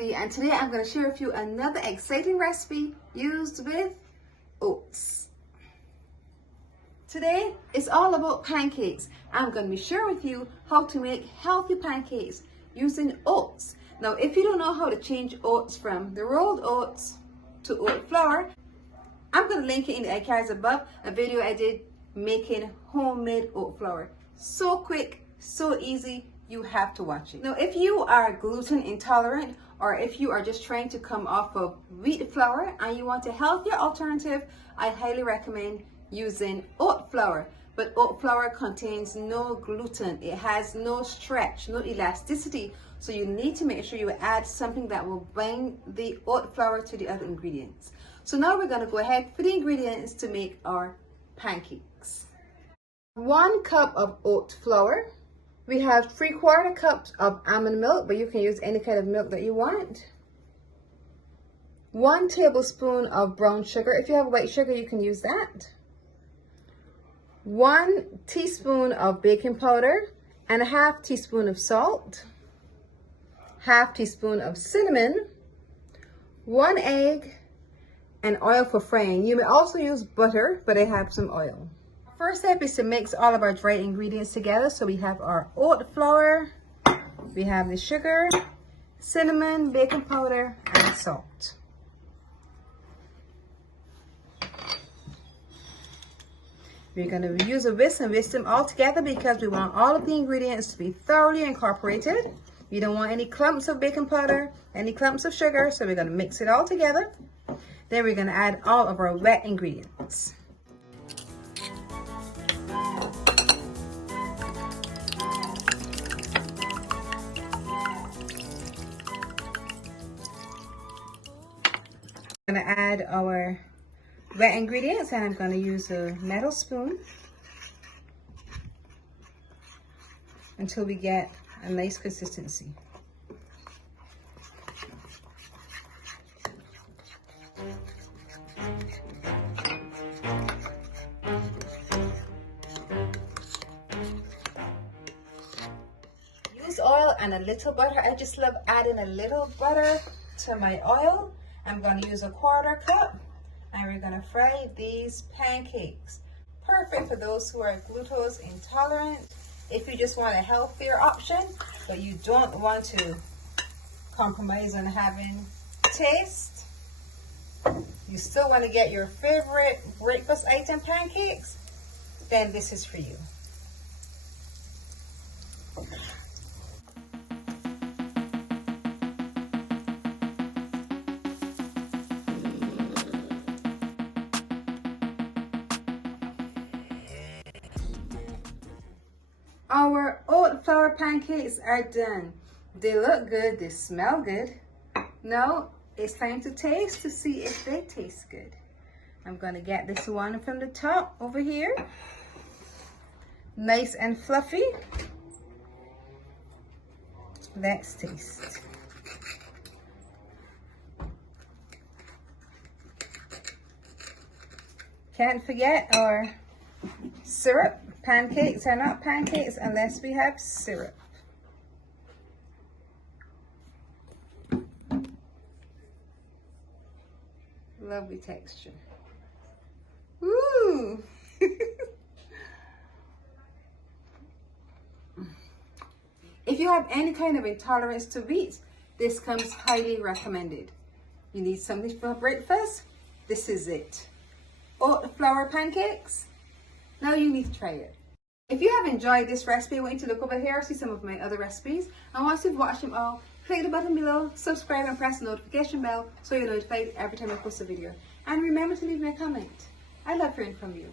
Wendy, and today I'm going to share with you another exciting recipe used with oats. Today it's all about pancakes. I'm going to be sharing with you how to make healthy pancakes using oats. Now, if you don't know how to change oats from the rolled oats to oat flour, I'm going to link it in the cards above, a video I did making homemade oat flour. So quick, so easy, you have to watch it. Now, if you are gluten intolerant, or if you are just trying to come off of wheat flour and you want a healthier alternative, I highly recommend using oat flour. But oat flour contains no gluten. It has no stretch, no elasticity. So you need to make sure you add something that will bind the oat flour to the other ingredients. So now we're going to go ahead for the ingredients to make our pancakes. 1 cup of oat flour. We have 3/4 cups of almond milk, but you can use any kind of milk that you want. 1 tablespoon of brown sugar. If you have white sugar, you can use that. 1 teaspoon of baking powder and a 1/2 teaspoon of salt. 1/2 teaspoon of cinnamon. 1 egg and oil for frying. You may also use butter, but I have some oil. First step is to mix all of our dry ingredients together. So we have our oat flour, we have the sugar, cinnamon, baking powder, and salt. We're going to use a whisk and whisk them all together because we want all of the ingredients to be thoroughly incorporated. We don't want any clumps of baking powder, any clumps of sugar, so we're going to mix it all together. Then we're going to add all of our wet ingredients. I'm going to add our wet ingredients, and I'm going to use a metal spoon until we get a nice consistency. Use oil and a little butter. I just love adding a little butter to my oil. I'm going to use a 1/4 cup, and we're going to fry these pancakes. Perfect for those who are glucose intolerant. If you just want a healthier option, but you don't want to compromise on having taste, you still want to get your favorite breakfast item pancakes, then this is for you. Our oat flour pancakes are done. They look good, they smell good. Now it's time to taste to see if they taste good. I'm going to get this one from the top over here. Nice and fluffy. Let's taste. Can't forget our syrup. Pancakes are not pancakes unless we have syrup. Lovely texture. Woo! If you have any kind of intolerance to wheat, this comes highly recommended. You need something for breakfast? This is it. Oat flour pancakes. Now you need to try it. If you have enjoyed this recipe, I want you to look over here, see some of my other recipes. And once you've watched them all, click the button below, subscribe and press the notification bell so you're notified every time I post a video. And remember to leave me a comment. I love hearing from you.